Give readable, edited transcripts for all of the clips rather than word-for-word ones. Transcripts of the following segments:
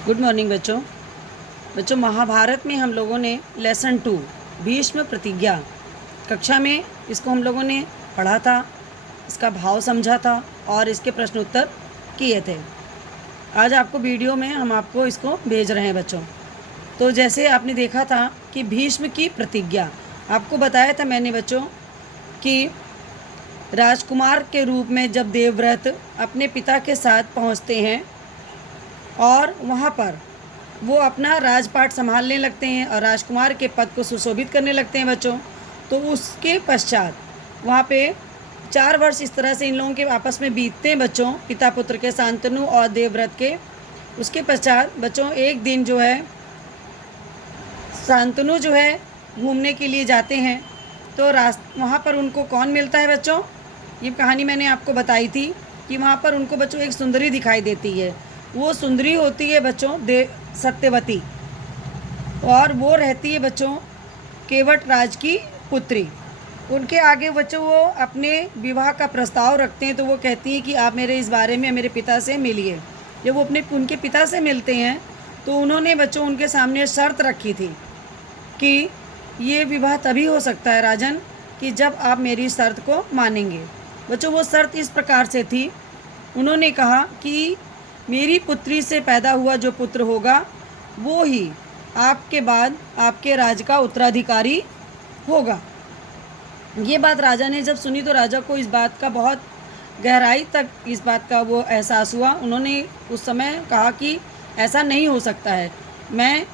Good morning बच्चों। महाभारत में हम लोगों ने लेसन 2 भीष्म प्रतिज्ञा कक्षा में इसको हम लोगों ने पढ़ा था, इसका भाव समझा था और इसके प्रश्न उत्तर किए थे। आज आपको वीडियो में हम आपको इसको भेज रहे हैं बच्चों। तो जैसे आपने देखा था कि भीष्म की प्रतिज्ञा आपको बताया था मैंने बच्चों कि राजकुमार के रूप में जब देवव्रत अपने पिता के साथ पहुंचते हैं और वहाँ पर वो अपना राजपाट संभालने लगते हैं और राजकुमार के पद को सुशोभित करने लगते हैं बच्चों। तो उसके पश्चात वहाँ पे 4 वर्ष इस तरह से इन लोगों के आपस में बीतते हैं बच्चों, पिता पुत्र के, शांतनु और देवव्रत के। उसके पश्चात बच्चों एक दिन जो है शांतनु जो है घूमने के लिए जाते हैं। तो वहाँ पर उनको कौन मिलता है बच्चों? ये कहानी मैंने आपको बताई थी कि वहाँ पर उनको बच्चों एक सुंदरी दिखाई देती है। वो सुंदरी होती है बच्चों सत्यवती और वो रहती है बच्चों केवट राज की पुत्री। उनके आगे बच्चों वो अपने विवाह का प्रस्ताव रखते हैं। तो वो कहती हैं कि आप मेरे इस बारे में मेरे पिता से मिलिए। जब वो उनके पिता से मिलते हैं तो उन्होंने बच्चों उनके सामने शर्त रखी थी कि ये विवाह तभी हो सकता है राजन कि जब आप मेरी शर्त को मानेंगे। बच्चों वो शर्त इस प्रकार से थी, उन्होंने कहा कि मेरी पुत्री से पैदा हुआ जो पुत्र होगा वो ही आपके बाद आपके राज का उत्तराधिकारी होगा। ये बात राजा ने जब सुनी तो राजा को इस बात का बहुत गहराई तक इस बात का वो एहसास हुआ। उन्होंने उस समय कहा कि ऐसा नहीं हो सकता है, मैं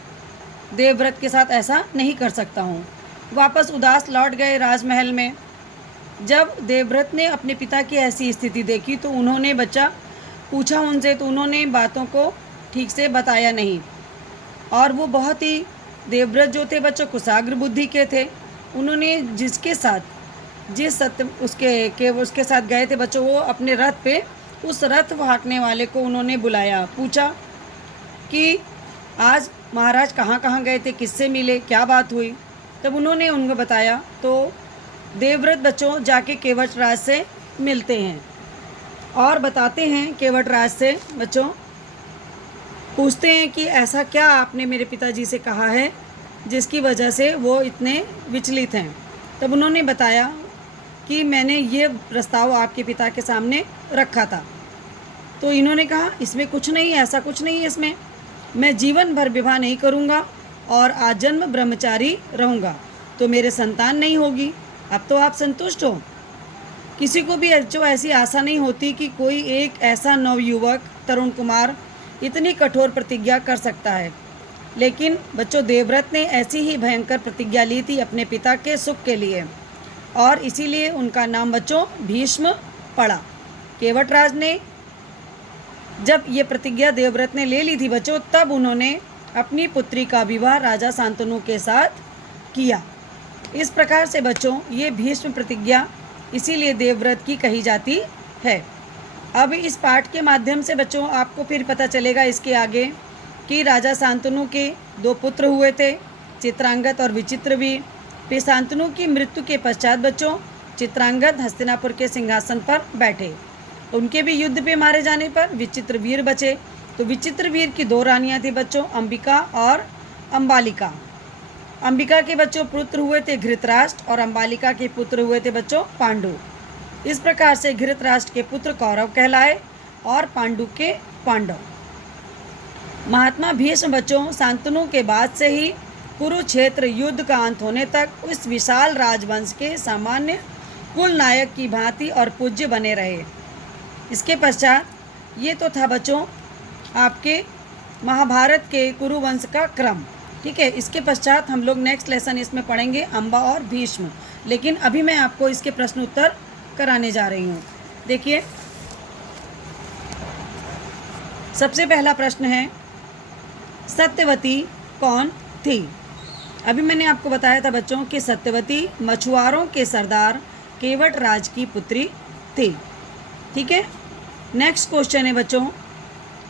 देवव्रत के साथ ऐसा नहीं कर सकता हूँ। वापस उदास लौट गए राजमहल में। जब देवव्रत ने अपने पिता की ऐसी स्थिति देखी तो उन्होंने बच्चा पूछा उनसे, तो उन्होंने बातों को ठीक से बताया नहीं। और वो बहुत ही देवव्रत जो थे बच्चों कुशाग्र बुद्धि के थे। उन्होंने जिसके साथ जिस सत्य उसके साथ गए थे बच्चों, वो अपने रथ पे उस रथ हाँकने वाले को उन्होंने बुलाया, पूछा कि आज महाराज कहाँ कहाँ गए थे, किससे मिले, क्या बात हुई। तब उन्होंने उनको बताया। तो देवव्रत बच्चों जाके केवट राज से मिलते हैं और बताते हैं केवट राज से बच्चों, पूछते हैं कि ऐसा क्या आपने मेरे पिताजी से कहा है जिसकी वजह से वो इतने विचलित हैं। तब उन्होंने बताया कि मैंने ये प्रस्ताव आपके पिता के सामने रखा था। तो इन्होंने कहा इसमें कुछ नहीं, ऐसा कुछ नहीं है इसमें, मैं जीवन भर विवाह नहीं करूँगा और आजन्म ब्रह्मचारी रहूँगा, तो मेरे संतान नहीं होगी। अब तो आप संतुष्ट हो? किसी को भी जो ऐसी आशा नहीं होती कि कोई एक ऐसा नवयुवक तरुण कुमार इतनी कठोर प्रतिज्ञा कर सकता है। लेकिन बच्चों देवव्रत ने ऐसी ही भयंकर प्रतिज्ञा ली थी अपने पिता के सुख के लिए और इसीलिए उनका नाम बच्चों भीष्म पड़ा। केवटराज ने जब ये प्रतिज्ञा देवव्रत ने ले ली थी बच्चों, तब उन्होंने अपनी पुत्री का विवाह राजा शांतनु के साथ किया। इस प्रकार से बच्चों ये भीष्म प्रतिज्ञा इसीलिए देवव्रत की कही जाती है। अब इस पाठ के माध्यम से बच्चों आपको फिर पता चलेगा इसके आगे कि राजा शांतनु के 2 पुत्र हुए थे, चित्रांगद और विचित्रवीर। फिर शांतनु की मृत्यु के पश्चात बच्चों चित्रांगद हस्तिनापुर के सिंहासन पर बैठे। उनके भी युद्ध पे मारे जाने पर विचित्रवीर बचे। तो विचित्रवीर की 2 रानियां थी बच्चों, अंबिका और अंबालिका। अंबिका के बच्चों पुत्र हुए थे घृतराष्ट्र और अंबालिका के पुत्र हुए थे बच्चों पांडु। इस प्रकार से घृतराष्ट्र के पुत्र कौरव कहलाए और पांडु के पांडव। महात्मा भीष्म बच्चों शांतनु के बाद से ही कुरुक्षेत्र युद्ध का अंत होने तक उस विशाल राजवंश के सामान्य कुल नायक की भांति और पूज्य बने रहे। इसके पश्चात ये तो था बच्चों आपके महाभारत के कुरुवंश का क्रम, ठीक है। इसके पश्चात हम लोग नेक्स्ट लेसन इसमें पढ़ेंगे अम्बा और भीष्म। लेकिन अभी मैं आपको इसके प्रश्न उत्तर कराने जा रही हूँ। देखिए सबसे पहला प्रश्न है, सत्यवती कौन थी? अभी मैंने आपको बताया था बच्चों कि सत्यवती मछुआरों के सरदार केवट राज की पुत्री थी, ठीक है। नेक्स्ट क्वेश्चन है बच्चों,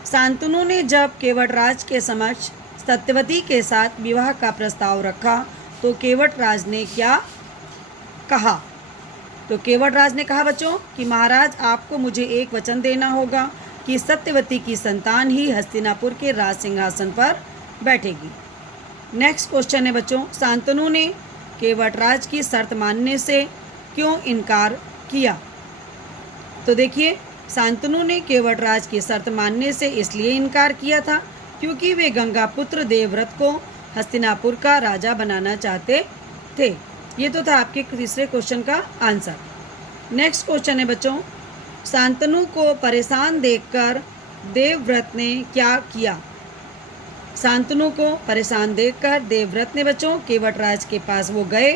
शांतनु ने जब केवट राज के समक्ष सत्यवती के साथ विवाह का प्रस्ताव रखा तो केवट राज ने क्या कहा? तो केवट राज ने कहा बच्चों कि महाराज आपको मुझे एक वचन देना होगा कि सत्यवती की संतान ही हस्तिनापुर के राज सिंहासन पर बैठेगी। नेक्स्ट क्वेश्चन है बच्चों, शांतनु ने केवटराज की शर्त मानने से क्यों इनकार किया? तो देखिए, शांतनु ने केवटराज की शर्त मानने से इसलिए इनकार किया था क्योंकि वे गंगापुत्र देवव्रत को हस्तिनापुर का राजा बनाना चाहते थे। ये तो था आपके तीसरे क्वेश्चन का आंसर। नेक्स्ट क्वेश्चन है बच्चों, शांतनु को परेशान देखकर देवव्रत ने क्या किया? शांतनु को परेशान देखकर देवव्रत ने बच्चों केवटराज के पास वो गए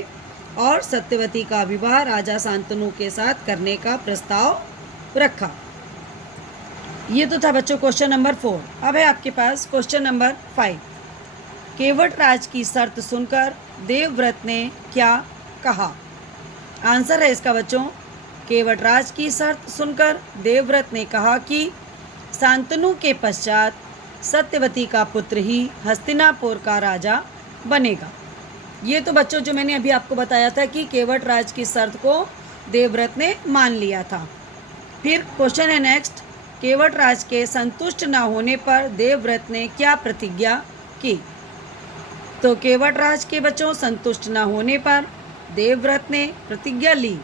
और सत्यवती का विवाह राजा शांतनु के साथ करने का प्रस्ताव रखा। ये तो था बच्चों क्वेश्चन नंबर 4। अब है आपके पास क्वेश्चन नंबर 5। केवटराज की शर्त सुनकर देवव्रत ने क्या कहा? आंसर है इसका बच्चों, केवटराज की शर्त सुनकर देवव्रत ने कहा कि शांतनु के पश्चात सत्यवती का पुत्र ही हस्तिनापुर का राजा बनेगा। ये तो बच्चों जो मैंने अभी आपको बताया था कि केवटराज की शर्त को देवव्रत ने मान लिया था। फिर क्वेश्चन है नेक्स्ट, केवटराज के संतुष्ट न होने पर देवव्रत ने क्या प्रतिज्ञा की? तो केवटराज के बच्चों संतुष्ट न होने पर देवव्रत ने प्रतिज्ञा ली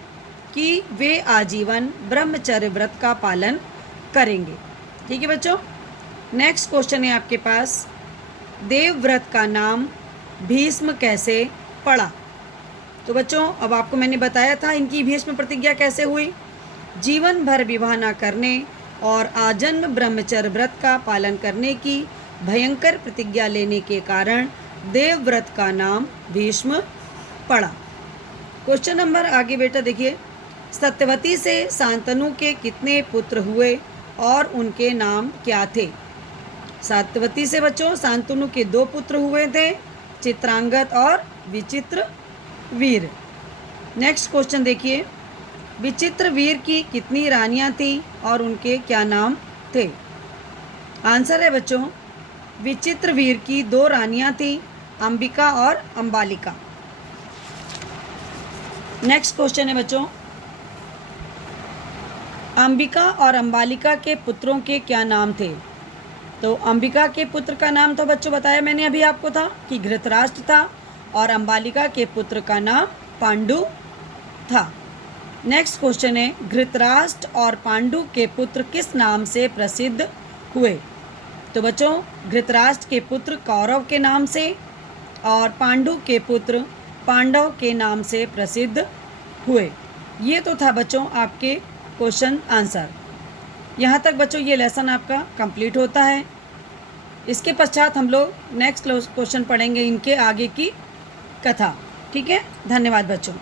कि वे आजीवन ब्रह्मचर्य व्रत का पालन करेंगे। ठीक है बच्चों। नेक्स्ट क्वेश्चन है आपके पास, देवव्रत का नाम भीष्म कैसे पड़ा? तो बच्चों अब आपको मैंने बताया था इनकी भीष्म प्रतिज्ञा कैसे हुई। जीवन भर विवाह न करने और आजन्म ब्रह्मचर्य व्रत का पालन करने की भयंकर प्रतिज्ञा लेने के कारण देवव्रत का नाम भीष्म पड़ा। क्वेश्चन नंबर आगे बेटा देखिए, सत्यवती से शांतनु के कितने पुत्र हुए और उनके नाम क्या थे? सत्यवती से बच्चों शांतनु के 2 पुत्र हुए थे, चित्रांगद और विचित्रवीर। नेक्स्ट क्वेश्चन देखिए, विचित्रवीर की कितनी रानियां थी और उनके क्या नाम थे? आंसर है बच्चों, विचित्रवीर की 2 रानियां थी, अंबिका और अंबालिका। नेक्स्ट क्वेश्चन है बच्चों, अंबिका और अंबालिका के पुत्रों के क्या नाम थे? तो अंबिका के पुत्र का नाम तो बच्चों बताया मैंने अभी आपको था कि घृतराष्ट्र था और अंबालिका के पुत्र का नाम पांडु था। नेक्स्ट क्वेश्चन है, घृतराष्ट्र और पांडु के पुत्र किस नाम से प्रसिद्ध हुए? तो बच्चों घृतराष्ट्र के पुत्र कौरव के नाम से और पांडु के पुत्र पांडव के नाम से प्रसिद्ध हुए। ये तो था बच्चों आपके क्वेश्चन आंसर। यहाँ तक बच्चों ये लेसन आपका कंप्लीट होता है। इसके पश्चात हम लोग नेक्स्ट क्वेश्चन पढ़ेंगे इनके आगे की कथा। ठीक है, धन्यवाद बच्चों।